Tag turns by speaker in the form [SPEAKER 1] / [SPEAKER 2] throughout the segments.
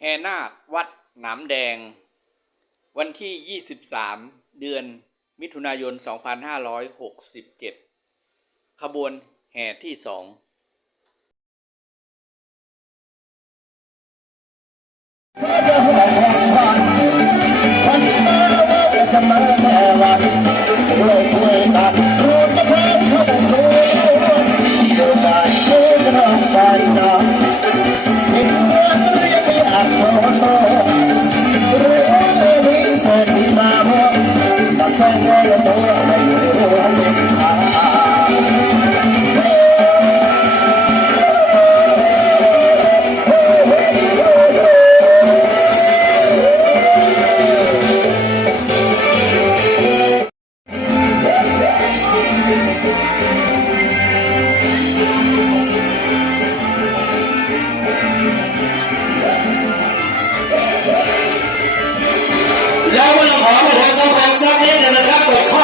[SPEAKER 1] แห่นาควัดหนามแดง วันที่ 23 เดือนมิถุนายน 2567 ขบวนแห่ที่สอง
[SPEAKER 2] จะมา sabe de la capa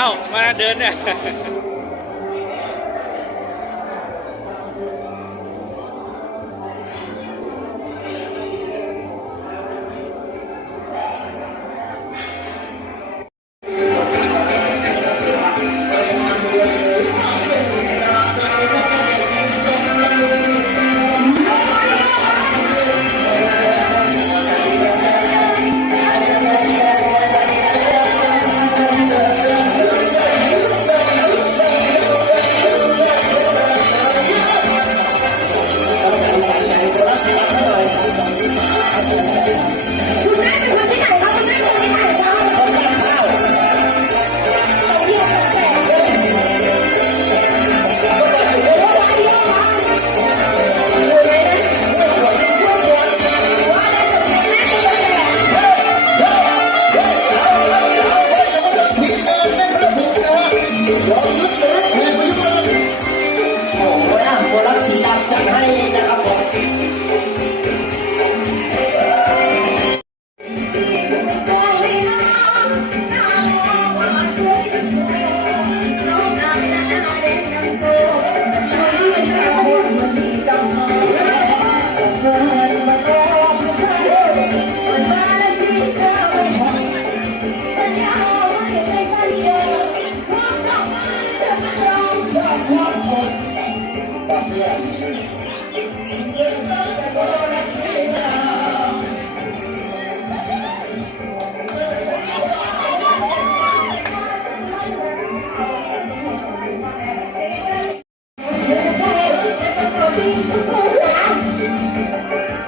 [SPEAKER 2] ้ามาเดินเนี่ย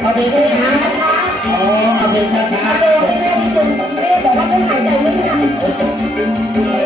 [SPEAKER 2] เอาไปช้าช้าอ้อเอาไปช้าช้าโดนแม่ที่คน
[SPEAKER 3] แม่บอกว่าไม่หาย
[SPEAKER 1] ใจไม่ทัน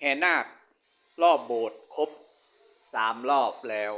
[SPEAKER 1] แห่นาครอบโบสถ์ครบสามรอบแล้ว